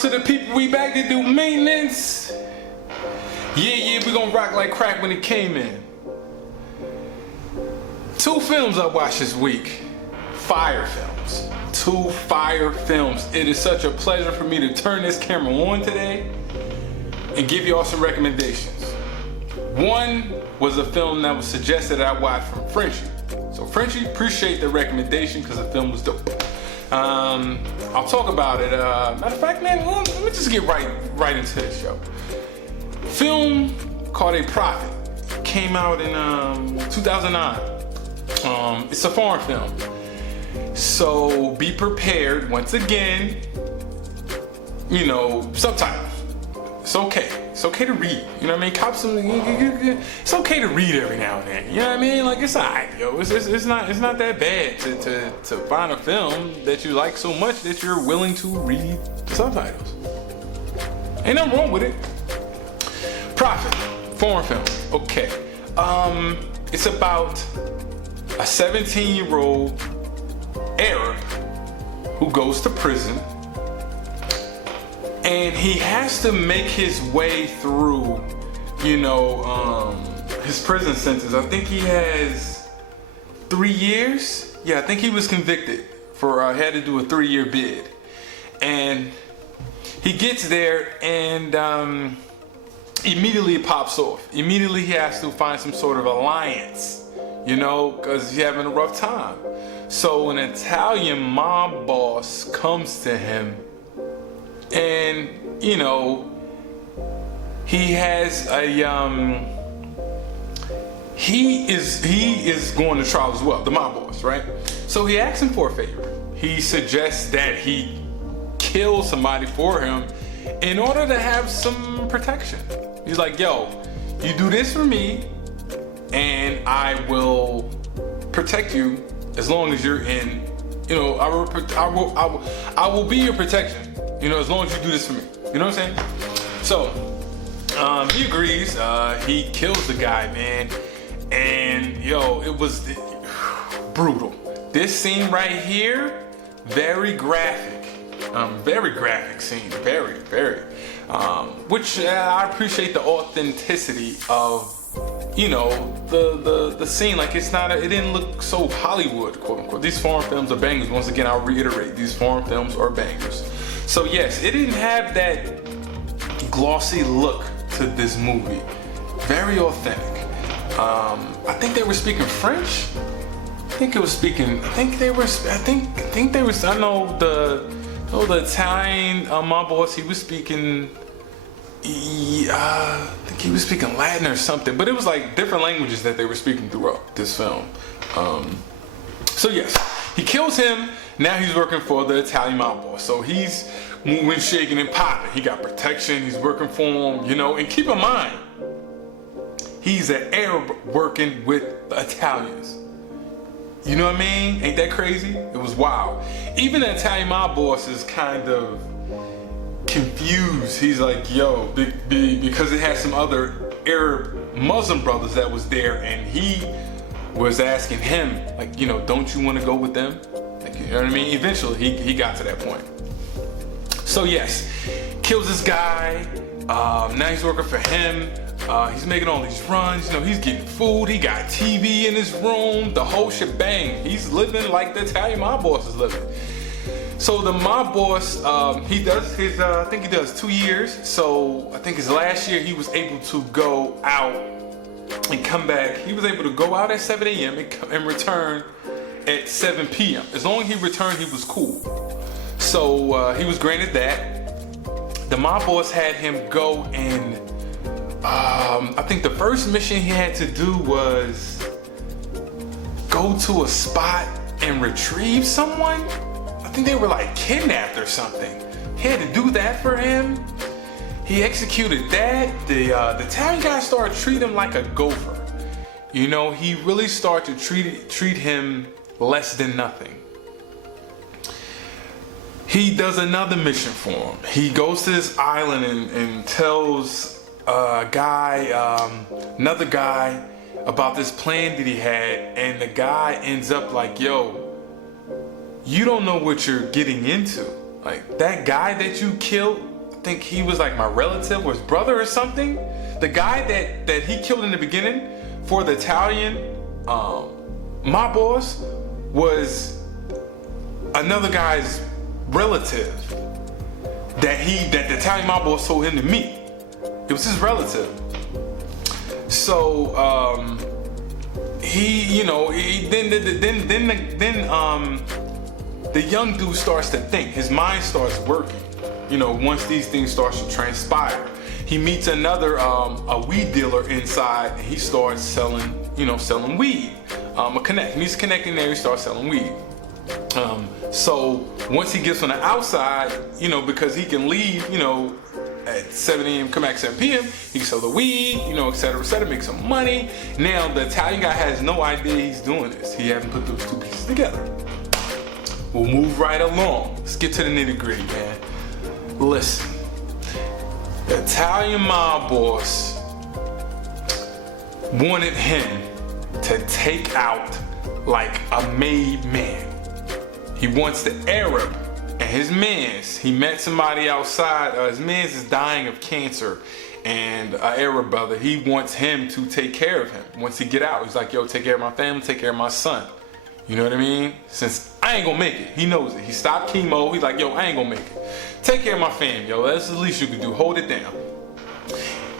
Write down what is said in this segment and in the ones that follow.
to the people we back to do maintenance. Yeah, we gonna rock like crack when it came in. 2 films I watched this week. Fire films. 2 fire films. It is such a pleasure for me to turn this camera on today and give y'all some recommendations. One was a film that was suggested that I watch from Frenchie. So Frenchie, appreciate the recommendation because the film was dope. I'll talk about it. Matter of fact, man, let me just get right into this show. Film called A Prophet. Came out in 2009. It's a foreign film. So be prepared, once again, subtitles. It's okay. It's okay to read. You know what I mean? Cop some. It's okay to read every now and then. You know what I mean? Like, it's alright, yo. It's not that bad to find a film that you like so much that you're willing to read subtitles. Ain't nothing wrong with it. Prophet, foreign film. Okay. It's about a 17-year-old Arab who goes to prison. And he has to make his way through, his prison sentence. I think he has 3 years. Yeah, I think he was convicted for, had to do a 3-year bid. And he gets there and immediately it pops off. Immediately he has to find some sort of alliance, because he's having a rough time. So an Italian mob boss comes to him. And he has a he is going to trial as well, the mob boss, right? So he asks him for a favor. He suggests that he kill somebody for him in order to have some protection. He's like, yo, you do this for me and I will protect you as long as you're in, I will be your protection. As long as you do this for me. You know what I'm saying? So, he agrees. He kills the guy, man. And, it was brutal. This scene right here, very graphic. Very graphic scene. Very, very. Which I appreciate the authenticity of, the scene. Like, it didn't look so Hollywood, quote unquote. These foreign films are bangers. Once again, I'll reiterate, these foreign films are bangers. So yes, it didn't have that glossy look to this movie. Very authentic. I think they were speaking French. I know the Italian mob boss, he was speaking, I think he was speaking Latin or something, but it was like different languages that they were speaking throughout this film. So yes, he kills him. Now he's working for the Italian mob boss. So he's moving, shaking, and popping. He got protection. He's working for him, And keep in mind, he's an Arab working with the Italians. You know what I mean? Ain't that crazy? It was wild. Even the Italian mob boss is kind of confused. He's like, yo, because it had some other Arab Muslim brothers that was there, and he was asking him, like, don't you want to go with them? You know what I mean? Eventually, he got to that point. So yes, kills this guy. Now he's working for him. He's making all these runs. He's getting food. He got TV in his room. The whole shebang. He's living like the Italian mob boss is living. So the mob boss, he does his, I think he does 2 years. So I think his last year he was able to go out and come back. He was able to go out at 7 a.m. and return at 7 p.m. As long as he returned, he was cool. So he was granted that. The mob boss had him go and I think the first mission he had to do was go to a spot and retrieve someone. I think they were like kidnapped or something. He had to do that for him. He executed that. The Italian guy started treating him like a gopher. He really started to treat him less than nothing. He does another mission for him. He goes to this island and tells another guy about this plan that he had, and the guy ends up like, yo, you don't know what you're getting into. Like, that guy that you killed, think he was like my relative or his brother or something. The guy that he killed in the beginning for the Italian mob boss was another guy's relative that the Italian mob boss told him to meet. It was his relative. So the young dude starts to think. His mind starts working. Once these things start to transpire, he meets another a weed dealer inside, and he starts selling weed. He's connecting there. He starts selling weed. So once he gets on the outside, because he can leave, at 7 a.m., come back 7 p.m., he can sell the weed, et cetera, make some money. Now the Italian guy has no idea he's doing this. He hasn't put those two pieces together. We'll move right along. Let's get to the nitty-gritty, man. Listen, the Italian mob boss wanted him to take out like a made man. He wants the Arab and his mans. He met somebody outside. His mans is dying of cancer, and an Arab brother, he wants him to take care of him. Once he get out, he's like, yo, take care of my family, take care of my son. You know what I mean? Since I ain't gonna make it, he knows it. He stopped chemo. He's like, yo, I ain't gonna make it. Take care of my family, yo. That's the least you can do. Hold it down.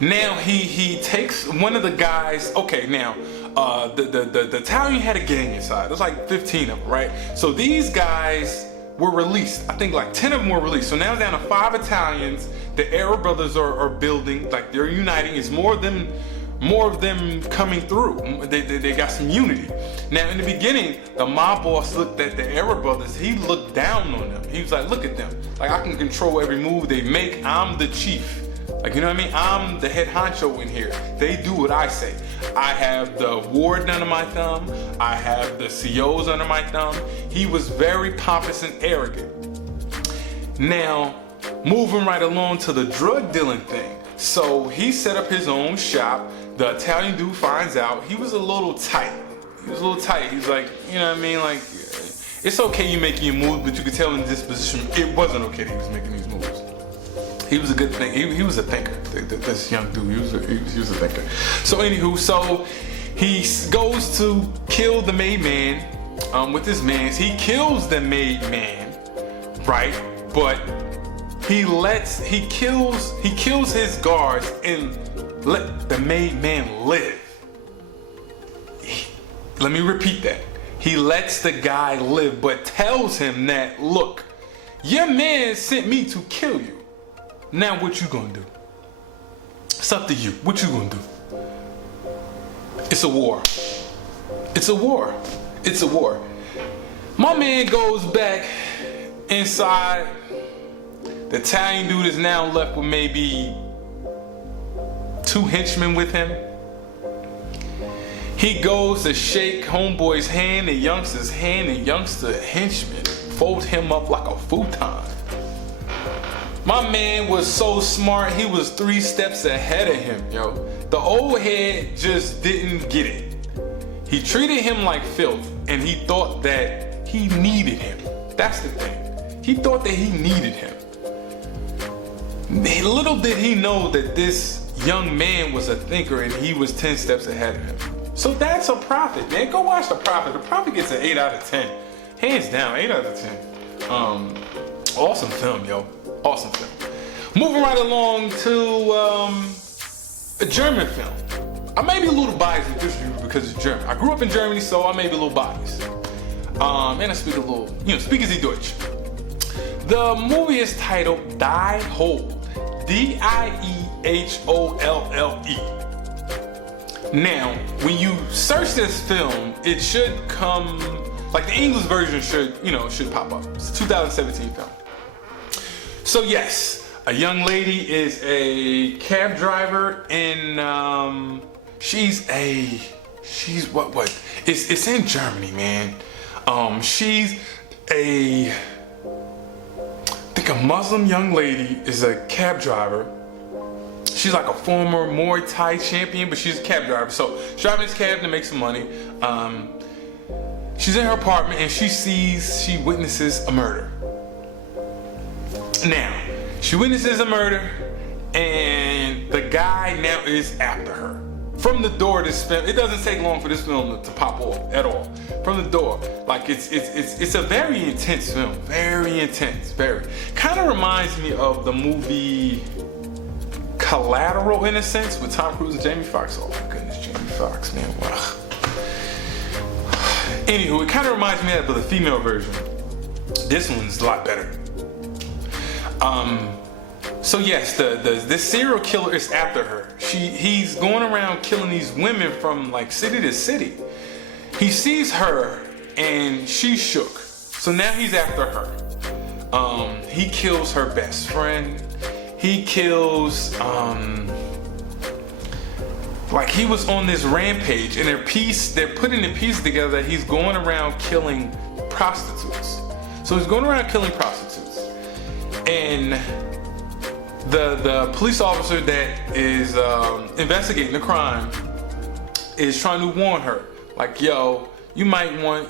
Now he takes one of the guys. Okay, now the Italian had a gang inside. There's like 15 of them, right? So these guys were released. I think like 10 of them were released. So now it's down to 5 Italians. The Arab brothers are building, like they're uniting. It's more of them coming through. They got some unity. Now in the beginning, the mob boss looked at the Arab brothers. He looked down on them. He was like, look at them. Like, I can control every move they make. I'm the chief. Like, you know what I mean? I'm the head honcho in here. They do what I say. I have the ward under my thumb. I have the COs under my thumb. He was very pompous and arrogant. Now, moving right along to the drug dealing thing. So he set up his own shop. The Italian dude finds out he was a little tight. He's like, you know what I mean? Like, it's okay you making your moves, but you could tell in this position it wasn't okay that he was making these moves. He was a good thinker. He was a thinker. This young dude, he was a thinker. So anywho, he goes to kill the made man with his mans. He kills the made man, right? But he kills his guards and let the made man live. Let me repeat that. He lets the guy live, but tells him that, look, your man sent me to kill you. Now what you gonna do? It's up to you. What you gonna do? It's a war. It's a war. It's a war. My man goes back inside. The Italian dude is now left with maybe 2 henchmen with him. He goes to shake homeboy's hand, the youngster's hand, the youngster henchman folds him up like a futon. My man was so smart, he was 3 steps ahead of him, yo. The old head just didn't get it. He treated him like filth, and he thought that he needed him. That's the thing. He thought that he needed him. Little did he know that this young man was a thinker and he was 10 steps ahead of him. So that's a prophet, man. Go watch The Prophet. The Prophet gets an 8 out of 10. Hands down, 8 out of 10. Awesome film, yo. Awesome film. Moving right along to a German film. I may be a little biased with this review because it's German. I grew up in Germany, so I may be a little biased. And I speak a little, speak as Deutsch. The movie is titled Die Holle. D-I-E-H-O-L-L-E. Now, when you search this film, it should come, like the English version should pop up. It's a 2017 film. So yes, a young lady is a cab driver, and she's what? It's in Germany, man. She's I think a Muslim young lady is a cab driver. She's like a former Muay Thai champion, but she's a cab driver. So she's driving this cab to make some money. She's in her apartment and she witnesses a murder. Now, She witnesses a murder, and the guy now is after her. From the door, this film, it doesn't take long for this film to pop off at all. From the door, like it's a very intense film, very intense, very. Kind of reminds me of the movie Collateral in a sense with Tom Cruise and Jamie Foxx. Oh my goodness, Jamie Foxx, man, wow. Anywho, it kind of reminds me of the female version. This one's a lot better. So yes, the serial killer is after her. He's going around killing these women from like city to city. He sees her and she's shook. So now he's after her. He kills her best friend. He kills like he was on this rampage, and they're putting the pieces together that he's going around killing prostitutes. So he's going around killing prostitutes. And the police officer that is investigating the crime is trying to warn her, like, yo, you might want,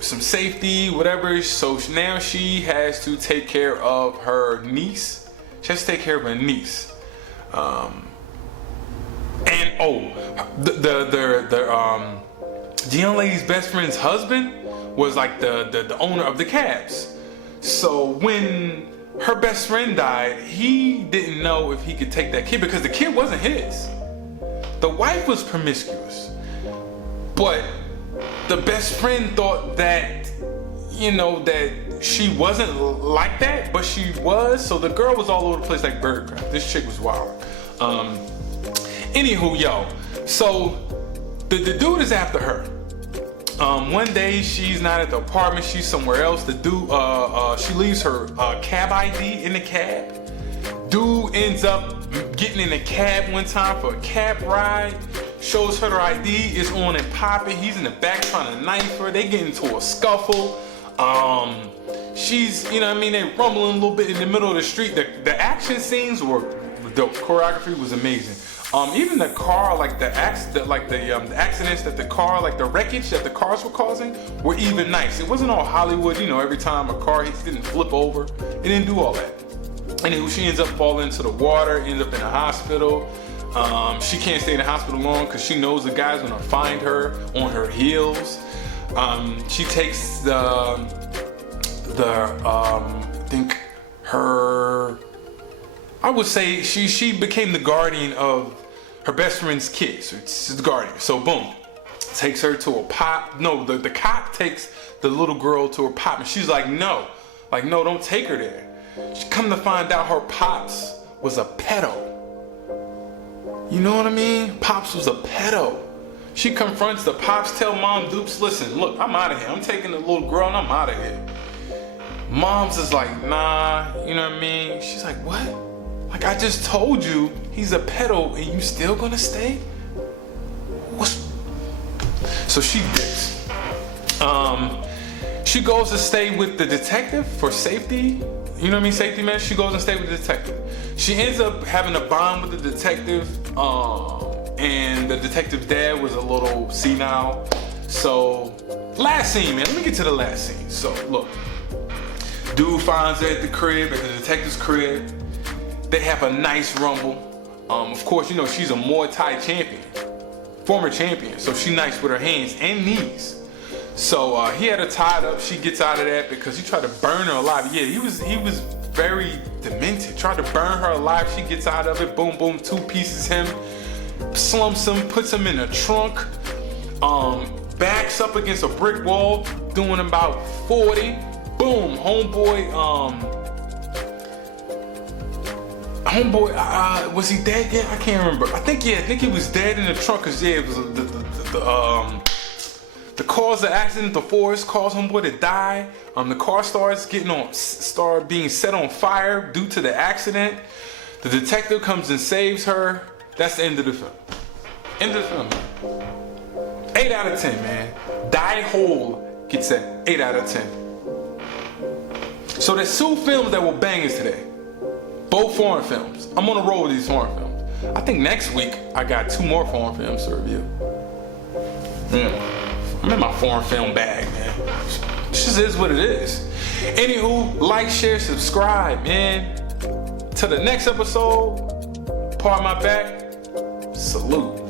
some safety, whatever. So now she has to take care of her niece. She has to take care of her niece. The young lady's best friend's husband was like the owner of the cabs. So when her best friend died, he didn't know if he could take that kid because the kid wasn't his. The wife was promiscuous, but the best friend thought that, that she wasn't like that, but she was. So the girl was all over the place like bird crap. This chick was wild. Anywho, so the dude is after her. One day she's not at the apartment, she's somewhere else. The dude, she leaves her cab ID in the cab. Dude ends up getting in a cab one time for a cab ride. Shows her ID is on and popping. He's in the back trying to knife her. They get into a scuffle. She's, they rumbling a little bit in the middle of the street. The action scenes were dope. Choreography was amazing. Even the car, like the accidents that the car, like the wreckage that the cars were causing, were even nice. It wasn't all Hollywood, every time a car hits, it didn't flip over. It didn't do all that. And she ends up falling into the water, ends up in the hospital. She can't stay in the hospital long because she knows the guy's gonna find her on her heels. She takes I would say she became the guardian of her best friend's kids. So it's the guardian. So boom, takes her to a pop. No, the cop takes the little girl to her pop, and she's like, no, don't take her there. She come to find out her pops was a pedo. You know what I mean? Pops was a pedo. She confronts the pops, tell Mom Dukes, listen, look, I'm out of here. I'm taking the little girl and I'm out of here. Mom's is like, nah, you know what I mean? She's like, what? Like, I just told you he's a pedo and you still gonna stay? So she dips. She goes to stay with the detective for safety. You know what I mean? Safety man. She goes and stay with the detective. She ends up having a bond with the detective. And the detective's dad was a little senile. So, last scene, man. Let me get to the last scene. So, look. Dude finds her at the crib, at the detective's crib. They have a nice rumble. Of course, she's a Muay Thai champion. Former champion. So, she nice with her hands and knees. So, he had her tied up. She gets out of that because he tried to burn her alive. Yeah, he was very demented. Tried to burn her alive. She gets out of it. Boom, boom. 2 pieces him. Slumps him, puts him in a trunk, backs up against a brick wall, doing about 40. Boom, homeboy, was he dead yet? I can't remember. I think he was dead in the trunk, cause it was the cause of the accident, the force caused homeboy to die. The car starts being set on fire due to the accident. The detective comes and saves her. That's the end of the film. End of the film. 8 out of 10, man. Die Holle gets an 8 out of 10. So there's 2 films that were bangers today. Both foreign films. I'm on a roll with these foreign films. I think next week I got 2 more foreign films to review. I'm in my foreign film bag, man. This just is what it is. Anywho, like, share, subscribe, man. Till the next episode, pardon my back, salute.